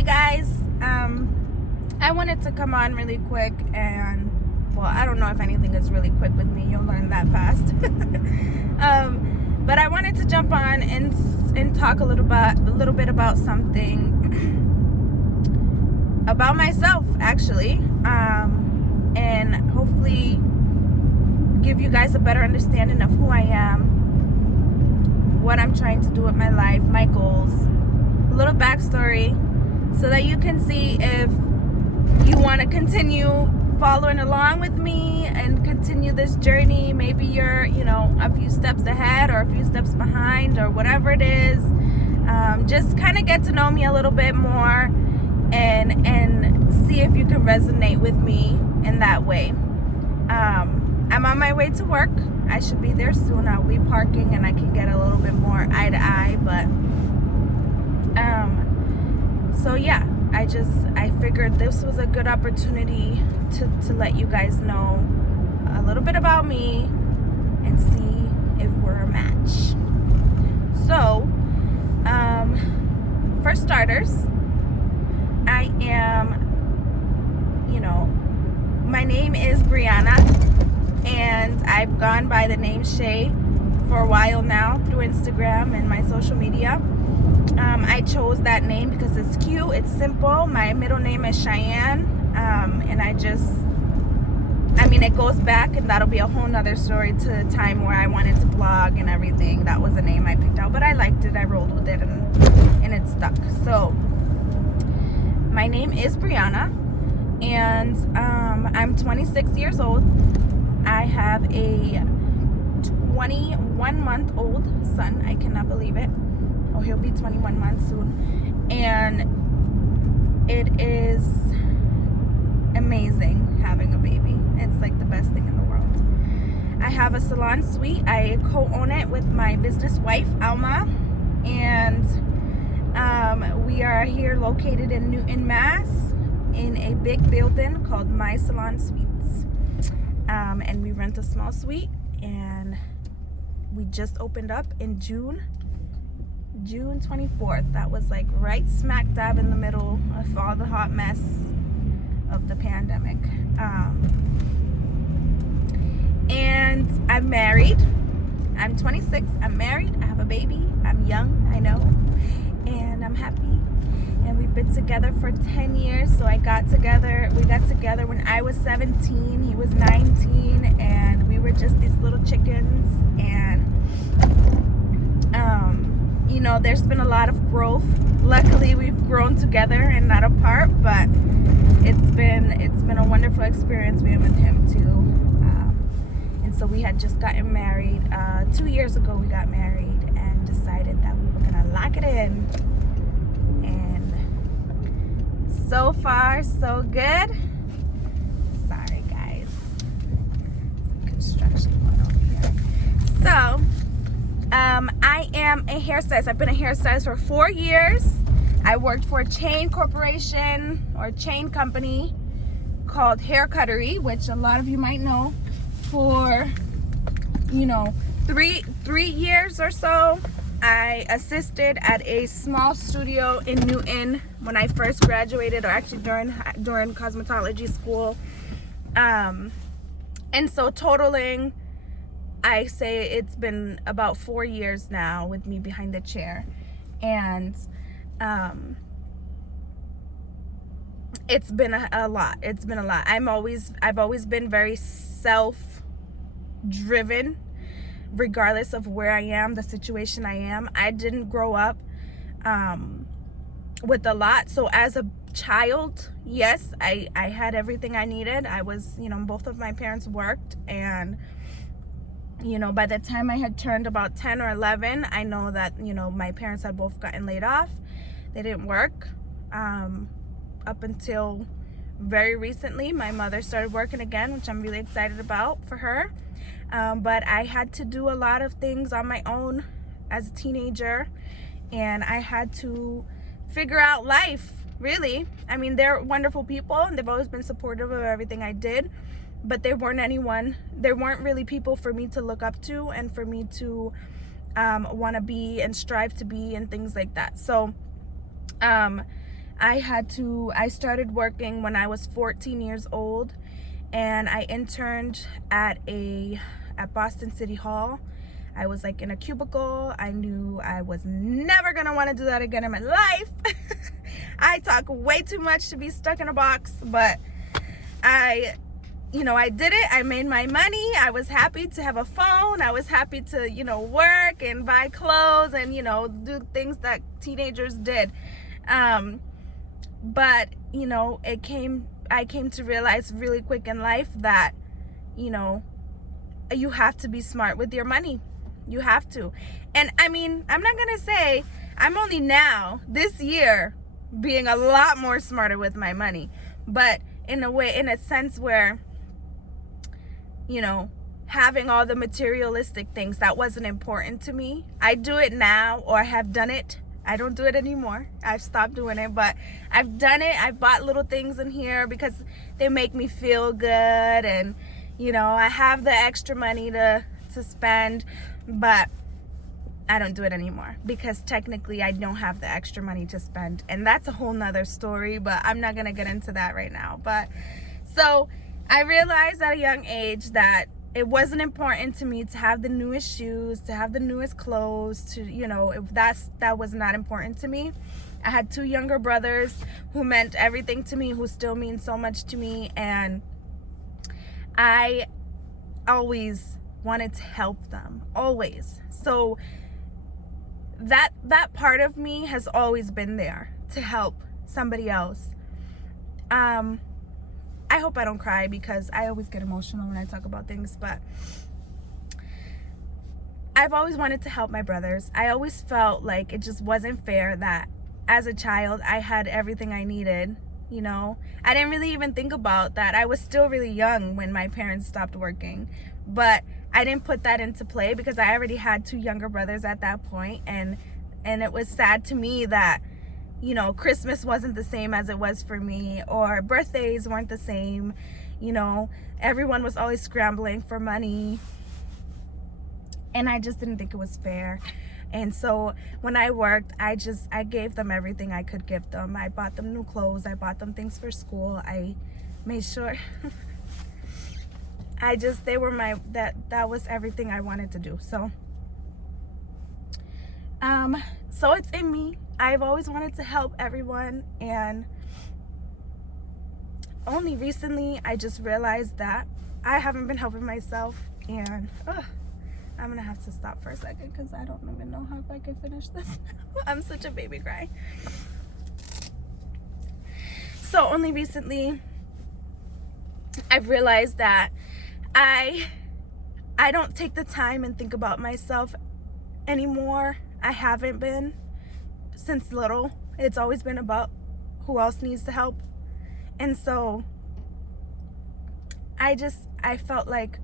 Hey guys, I wanted to come on really quick and, well, I don't know if anything is really quick with me. You'll learn that fast. But I wanted to jump on and talk a little bit about something about myself, actually, and hopefully give you guys a better understanding of who I am, what I'm trying to do with my life, my goals, a little backstory, so that you can see if you want to continue following along with me and continue this journey. Maybe you're, a few steps ahead or a few steps behind or whatever it is. Just kind of get to know me a little bit more and see if you can resonate with me in that way. I'm on my way to work. I should be there soon. I'll be parking and I can get a little bit more eye to eye, but so yeah, I figured this was a good opportunity to let you guys know a little bit about me and see if we're a match. So, for starters, I am, my name is Brianna, and I've gone by the name Shay for a while now through Instagram and my social media. I chose that name because it's cute, it's simple. My middle name is Cheyenne, and it goes back, and that'll be a whole nother story, to the time where I wanted to blog and everything. That was the name I picked out, but I liked it, I rolled with it, and it stuck. So my name is Brianna, and I'm 26 years old. I have a 21-month-old son. I cannot believe it. Oh, he'll be 21 months soon. And it is amazing having a baby. It's like the best thing in the world. I have a salon suite. I co-own it with my business wife, Alma. And we are here located in Newton, Mass, in a big building called My Salon Suites. And we rent a small suite, and we just opened up in June 24th. That was like right smack dab in the middle of all the hot mess of the pandemic. And I'm married. I'm 26. I'm married. I have a baby. I'm young, I know, and I'm happy. And we've been together for 10 years. So we got together when I was 17, he was 19, and we were just these little chickens. And there's been a lot of growth. Luckily, we've grown together and not apart, but it's been a wonderful experience being with him too. And so we had just gotten married 2 years ago. We got married and decided that we were gonna lock it in. And so far, so good. Sorry, guys. Construction going on here. So, I am a hairstylist. I've been a hairstylist for 4 years. I worked for a chain corporation or chain company called Hair Cuttery, which a lot of you might know, for 3 years or so. I assisted at a small studio in Newton when I first graduated, or actually during cosmetology school. And so totaling, I say it's been about 4 years now with me behind the chair. And it's been a lot. It's been a lot. I've always been very self-driven, regardless of where I am, the situation I am. I didn't grow up with a lot. So as a child, yes, I had everything I needed. I was, both of my parents worked, and by the time I had turned about 10 or 11, I know that, my parents had both gotten laid off. They didn't work. Up until very recently, my mother started working again, which I'm really excited about for her. But I had to do a lot of things on my own as a teenager, and I had to figure out life, really. I mean, they're wonderful people, and they've always been supportive of everything I did. But there weren't really people for me to look up to and for me to want to be and strive to be and things like that. So I started working when I was 14 years old, and I interned at Boston City Hall. I was like in a cubicle. I knew I was never gonna want to do that again in my life. I talk way too much to be stuck in a box, but I did it. I made my money. I was happy to have a phone. I was happy to, work and buy clothes and, do things that teenagers did. But, I came to realize really quick in life that, you have to be smart with your money. You have to. And I mean, I'm not going to say I'm only now this year being a lot more smarter with my money, but in a sense where, having all the materialistic things that wasn't important to me. I do it now, or I have done it. I don't do it anymore. I've stopped doing it, but I've done it. I've bought little things in here because they make me feel good, and I have the extra money to spend, but I don't do it anymore because technically I don't have the extra money to spend, and that's a whole nother story, but I'm not gonna get into that right now. But so I realized at a young age that it wasn't important to me to have the newest shoes, to have the newest clothes, that was not important to me. I had 2 younger brothers who meant everything to me, who still mean so much to me, and I always wanted to help them, always. So that part of me has always been there to help somebody else. I hope I don't cry because I always get emotional when I talk about things, but I've always wanted to help my brothers. I always felt like it just wasn't fair that as a child I had everything I needed. I didn't really even think about that. I was still really young when my parents stopped working, but I didn't put that into play because I already had 2 younger brothers at that point, and it was sad to me that Christmas wasn't the same as it was for me, or birthdays weren't the same. Everyone was always scrambling for money, and I just didn't think it was fair. And so when I worked, I gave them everything I could give them. I bought them new clothes. I bought them things for school. I made sure they were that was everything I wanted to do. So so it's in me. I've always wanted to help everyone, and only recently I just realized that I haven't been helping myself, and I'm gonna have to stop for a second because I don't even know if I can finish this. I'm such a baby cry. So only recently I've realized that I don't take the time and think about myself anymore. I haven't been since little. It's always been about who else needs to help. And so I felt like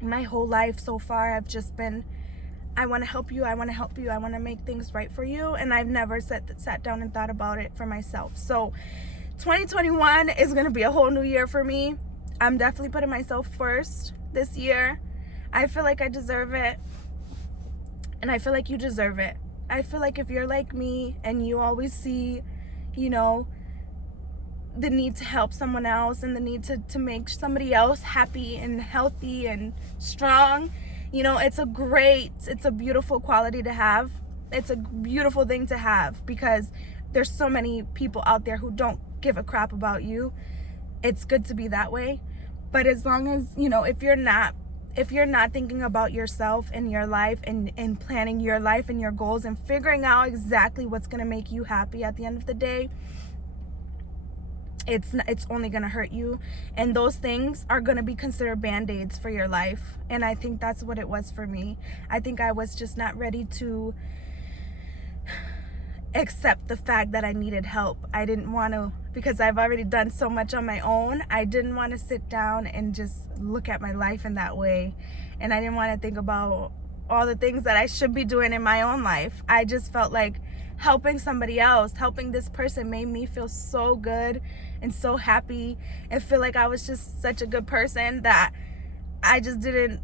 my whole life so far I've just been, I want to help you, I want to help you, I want to make things right for you, and I've never sat down and thought about it for myself. So 2021 is going to be a whole new year for me. I'm definitely putting myself first this year. I feel like I deserve it, and I feel like you deserve it. I feel like if you're like me and you always see, the need to help someone else and the need to make somebody else happy and healthy and strong, it's a beautiful quality to have. It's a beautiful thing to have because there's so many people out there who don't give a crap about you. It's good to be that way. But as long as, if you're not thinking about yourself and your life and planning your life and your goals and figuring out exactly what's going to make you happy at the end of the day, it's only going to hurt you, and those things are going to be considered band-aids for your life. And I think that's what it was for me. I think I was just not ready to accept the fact that I needed help. I didn't want to, because I've already done so much on my own. I didn't want to sit down and just look at my life in that way, and I didn't want to think about all the things that I should be doing in my own life. I just felt like helping somebody else, helping this person made me feel so good and so happy and feel like I was just such a good person that I didn't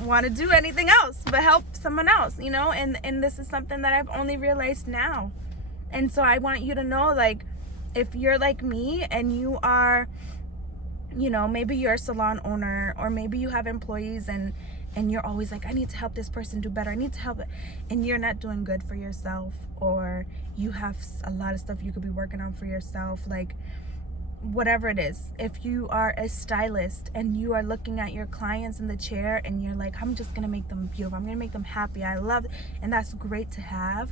want to do anything else but help someone else, and this is something that I've only realized now. And so I want you to know, like, if you're like me and you are, maybe you're a salon owner, or maybe you have employees and you're always like, I need to help this person do better, I need to help it, and you're not doing good for yourself, or you have a lot of stuff you could be working on for yourself, like whatever it is. If you are a stylist and you are looking at your clients in the chair and you're like, I'm just gonna make them beautiful, I'm gonna make them happy, I love it, and that's great to have,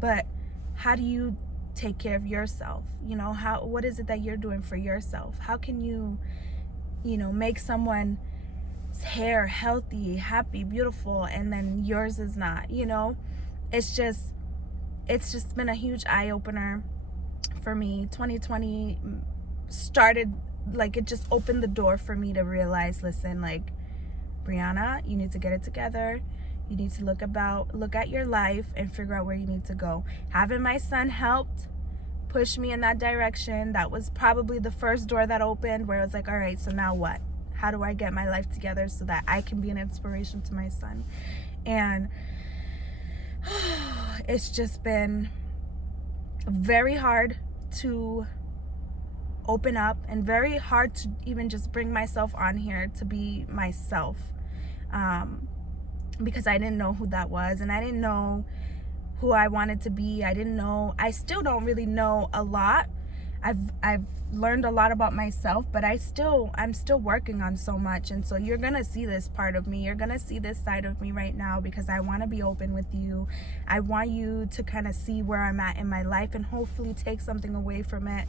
but how do you take care of yourself? What is it that you're doing for yourself? How can you make someone's hair healthy, happy, beautiful, and then yours is not? It's just been a huge eye-opener for me. 2020 started, like, it just opened the door for me to realize, listen, like, Brianna, you need to get it together. You need to look at your life and figure out where you need to go. Having my son helped push me in that direction. That was probably the first door that opened, where I was like, all right, so now what? How do I get my life together so that I can be an inspiration to my son? And it's just been very hard to open up, and very hard to even just bring myself on here to be myself, because I didn't know who that was, and I didn't know who I wanted to be. I still don't really know a lot. I've learned a lot about myself, but I'm still working on so much. And so you're gonna see this part of me, you're gonna see this side of me right now, because I want to be open with you. I want you to kind of see where I'm at in my life, and hopefully take something away from it,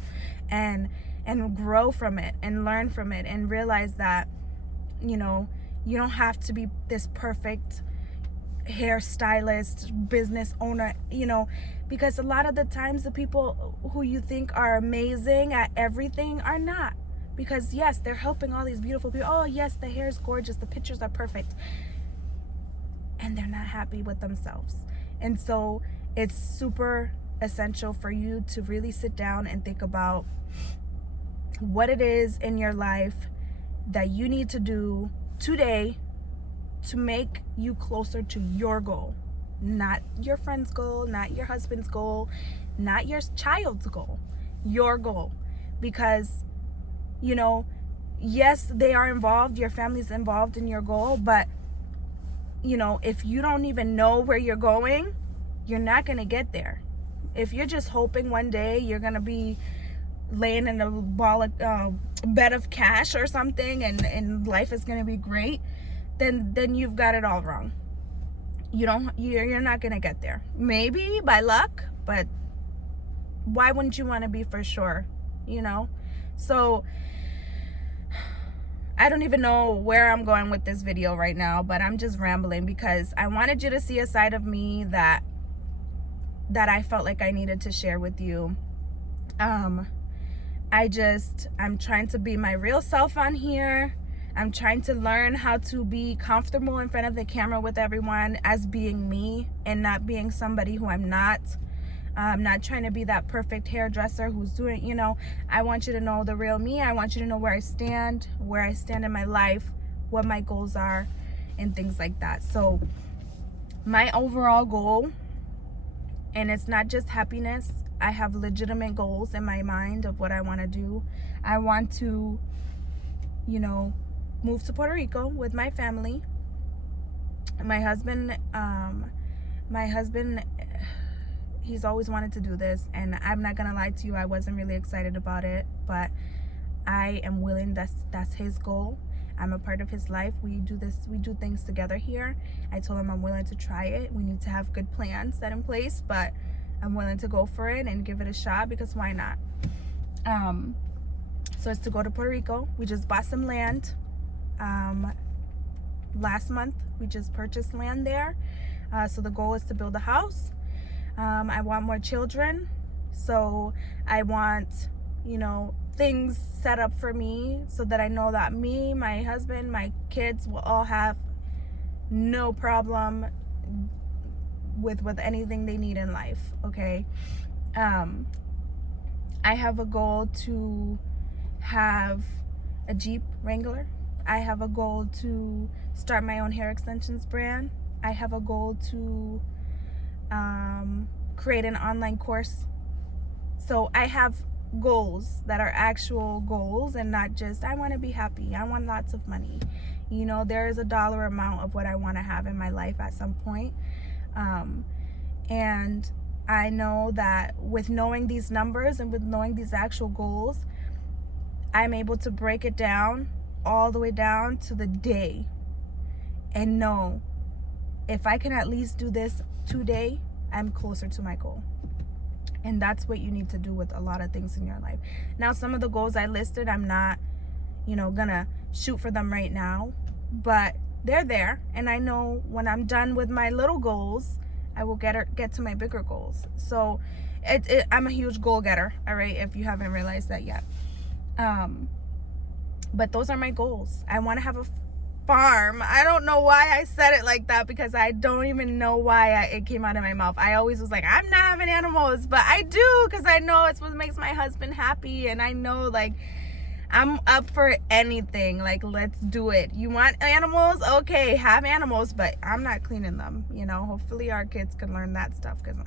and grow from it, and learn from it, and realize that you don't have to be this perfect hairstylist, business owner, because a lot of the times the people who you think are amazing at everything are not. Because yes, they're helping all these beautiful people. Oh yes, the hair is gorgeous, the pictures are perfect, and they're not happy with themselves. And so it's super essential for you to really sit down and think about what it is in your life that you need to do today to make you closer to your goal. Not your friend's goal, not your husband's goal, not your child's goal, your goal. Because, yes, they are involved, your family's involved in your goal, but, if you don't even know where you're going, you're not gonna get there. If you're just hoping one day you're gonna be laying in a bed of cash or something, and life is gonna be great, then you've got it all wrong. You're not gonna get there. Maybe by luck, but why wouldn't you want to be for sure? So I don't even know where I'm going with this video right now, but I'm just rambling because I wanted you to see a side of me that I felt like I needed to share with you. I'm trying to be my real self on here. I'm trying to learn how to be comfortable in front of the camera with everyone as being me, and not being somebody who I'm not. I'm not trying to be that perfect hairdresser who's doing, I want you to know the real me. I want you to know where I stand in my life, what my goals are, and things like that. So my overall goal, and it's not just happiness, I have legitimate goals in my mind of what I want to do. I want to, move to Puerto Rico with my family. My husband, he's always wanted to do this, and I'm not gonna lie to you, I wasn't really excited about it, but I am willing. That's his goal. I'm a part of his life. We do things together here. I told him I'm willing to try it. We need to have good plans set in place, but I'm willing to go for it and give it a shot, because why not? So it's to go to Puerto Rico. We just bought some land. Last month we just purchased land there. So the goal is to build a house. I want more children, so I want, things set up for me so that I know that me, my husband, my kids will all have no problem with anything they need in life. Okay. I have a goal to have a Jeep Wrangler. I have a goal to start my own hair extensions brand. I have a goal to create an online course So I have goals that are actual goals and not just, I want to be happy, I want lots of money. You know, there is a dollar amount of what I want to have in my life at some point. And I know that with knowing these numbers and with knowing these actual goals, I'm able to break it down all the way down to the day and know if I can at least do this today, I'm closer to my goal. And that's what you need to do with a lot of things in your life. Now, some of the goals I listed, I'm not, gonna shoot for them right now, but they're there. And I know when I'm done with my little goals, I will get to my bigger goals. So I'm a huge goal getter, all right, if you haven't realized that yet. But those are my goals. I want to have a farm. I don't know why I said it like that, because I don't even know why it came out of my mouth. I always was like, I'm not having animals, but I do, because I know it's what makes my husband happy, and I know, like, I'm up for anything. Like, let's do it. You want animals? Okay, have animals, but I'm not cleaning them. Hopefully our kids can learn that stuff, because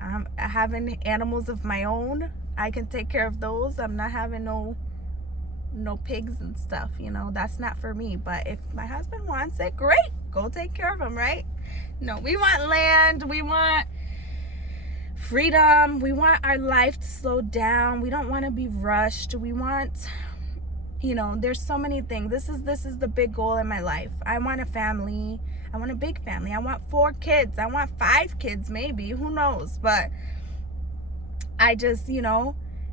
I'm having animals of my own. I can take care of those. I'm not having no pigs and stuff. That's not for me. But if my husband wants it, great, go take care of him, right? No, we want land, we want freedom, we want our life to slow down, we don't want to be rushed, we want, there's so many things. This is the big goal in my life. I want a family. I want a big family. I want 4 kids. I want 5 kids, maybe, who knows? But I just,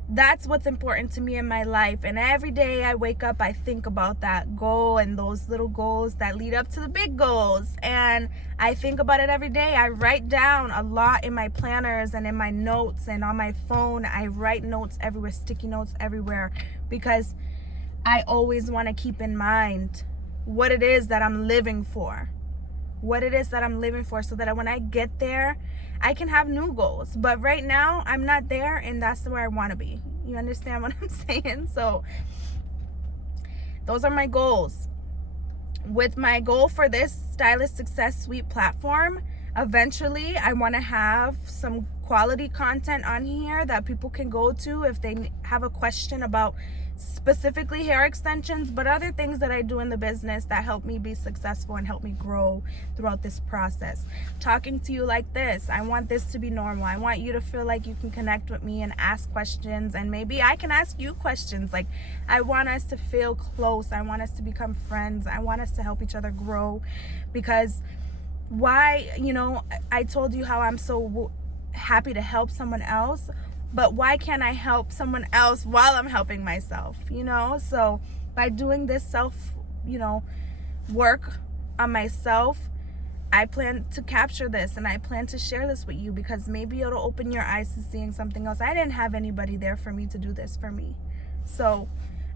that's what's important to me in my life. And every day I wake up, I think about that goal and those little goals that lead up to the big goals. And I think about it every day. I write down a lot in my planners and in my notes and on my phone. I write notes everywhere, sticky notes everywhere, because I always want to keep in mind what it is that I'm living for. What it is that I'm living for, so that when I get there, I can have new goals. But right now, I'm not there, and that's where I want to be. You understand what I'm saying? So those are my goals. With my goal for this Stylist Success Suite platform, eventually I want to have some quality content on here that people can go to if they have a question about specifically hair extensions, but other things that I do in the business that help me be successful and help me grow throughout this process. Talking to you like this, I want this to be normal. I want you to feel like you can connect with me and ask questions, and maybe I can ask you questions. Like, I want us to feel close. I want us to become friends. I want us to help each other grow, because why, I told you how I'm so happy to help someone else, but why can't I help someone else while I'm helping myself? So by doing this self, work on myself, I plan to capture this and I plan to share this with you, because maybe it'll open your eyes to seeing something else. I didn't have anybody there for me to do this for me. So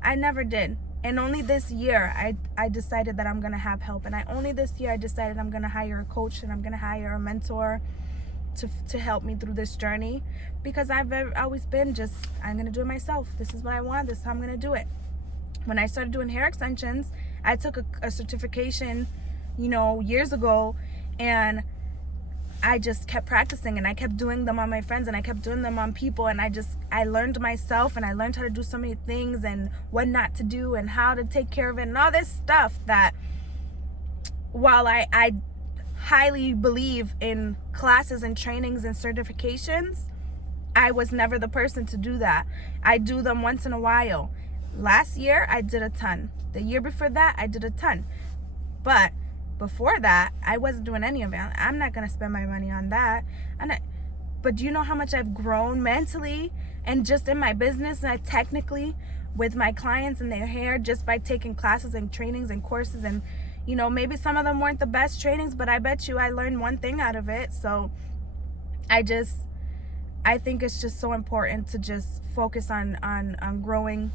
I never did. And only this year I decided that I'm going to have help. And only this year I decided I'm going to hire a coach and I'm going to hire a mentor to help me through this journey, because I've always been just, I'm going to do it myself. This is what I want. This is how I'm going to do it. When I started doing hair extensions, I took a certification, years ago, and I just kept practicing, and I kept doing them on my friends, and I kept doing them on people, and I learned myself, and I learned how to do so many things and what not to do and how to take care of it and all this stuff that, while I highly believe in classes and trainings and certifications, I was never the person to do that. I do them once in a while. Last year I did a ton. The year before that I did a ton. But before that I wasn't doing any of it. I'm not gonna spend my money on that. But do you know how much I've grown mentally and just in my business, and I technically with my clients and their hair, just by taking classes and trainings and courses, and maybe some of them weren't the best trainings, but I bet you I learned one thing out of it. So I think it's just so important to just focus on growing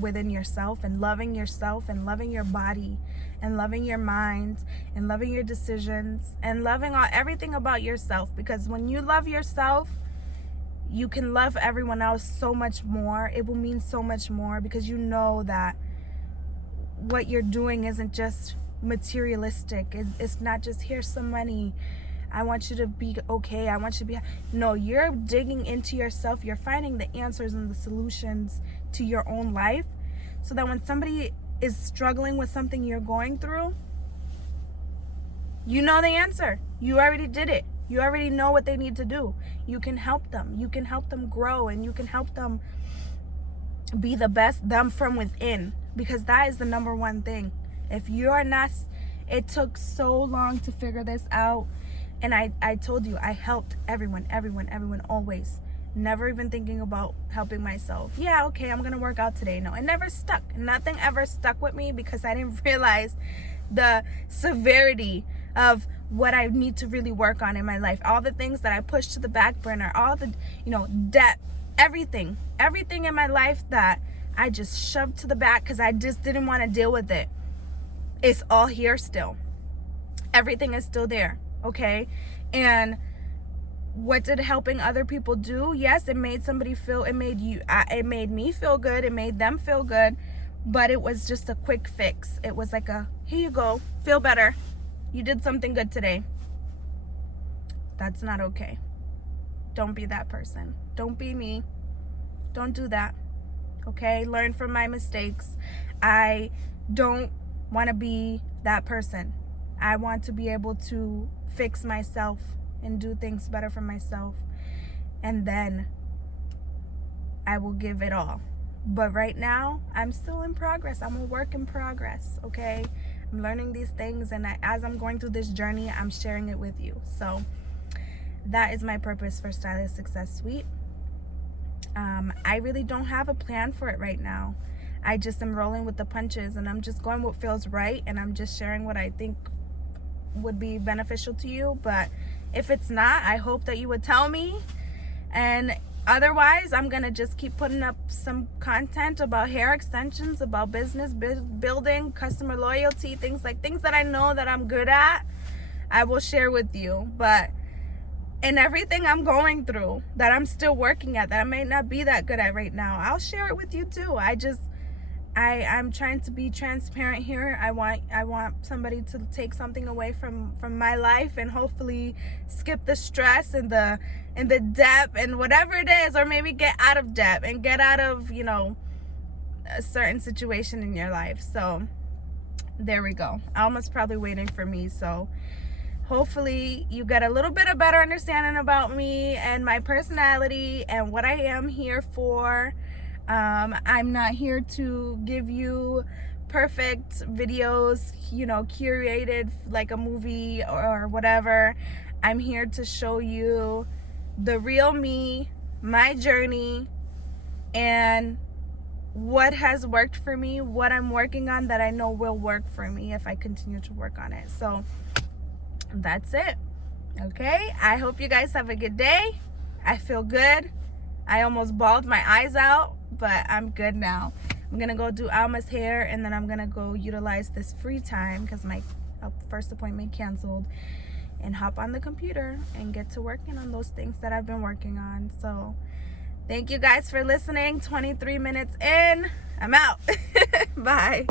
within yourself and loving your body and loving your mind and loving your decisions and loving everything about yourself. Because when you love yourself, you can love everyone else so much more. It will mean so much more, because you know that what you're doing isn't just materialistic. It's not just, here's some money, I want you to be okay. I want you to be... No, you're digging into yourself. You're finding the answers and the solutions to your own life, so that when somebody is struggling with something you're going through, you know the answer. You already did it. You already know what they need to do. You can help them. You can help them grow, and you can help them be the best them from within, because that is the number one thing. If you're not... It took so long to figure this out, and I told you, I helped everyone always. Never even thinking about helping myself. Yeah, okay, I'm gonna work out today. No, it never stuck. Nothing ever stuck with me, because I didn't realize the severity of what I need to really work on in my life. All the things that I pushed to the back burner, all the, debt, everything in my life that I just shoved to the back because I just didn't want to deal with it. It's all here still. Everything is still there, okay? And what did helping other people do? Yes, it made somebody feel, it made me feel good, it made them feel good, but it was just a quick fix. It was like a, here you go, feel better. You did something good today. That's not okay. Don't be that person. Don't be me. Don't do that, okay? Learn from my mistakes. I don't want to be that person. I want to be able to fix myself and do things better for myself, and then I will give it all. But right now, I'm still in progress. I'm a work in progress, okay? I'm learning these things, and as I'm going through this journey, I'm sharing it with you. So that is my purpose for Stylist Success Suite. I really don't have a plan for it right now. I just am rolling with the punches, and I'm just going what feels right, and I'm just sharing what I think would be beneficial to you. But if it's not, I hope that you would tell me, and otherwise I'm gonna just keep putting up some content about hair extensions, about business building, customer loyalty, things that I know that I'm good at. I will share with you. But and everything I'm going through that I'm still working at, that I may not be that good at right now, I'll share it with you too. I'm trying to be transparent here. I want somebody to take something away from my life, and hopefully skip the stress and the debt and whatever it is, or maybe get out of debt and get out of, a certain situation in your life. So there we go. Alma's probably waiting for me, so hopefully you get a little bit of better understanding about me and my personality and what I am here for. I'm not here to give you perfect videos, curated like a movie or whatever. I'm here to show you the real me, my journey, and what has worked for me, what I'm working on that I know will work for me if I continue to work on it. So that's it. Okay, I hope you guys have a good day. I feel good. I almost bawled my eyes out, but I'm good now. I'm gonna go do Alma's hair, and then I'm gonna go utilize this free time because my first appointment canceled, and hop on the computer and get to working on those things that I've been working on. So thank you guys for listening. 23 minutes in, I'm out. Bye.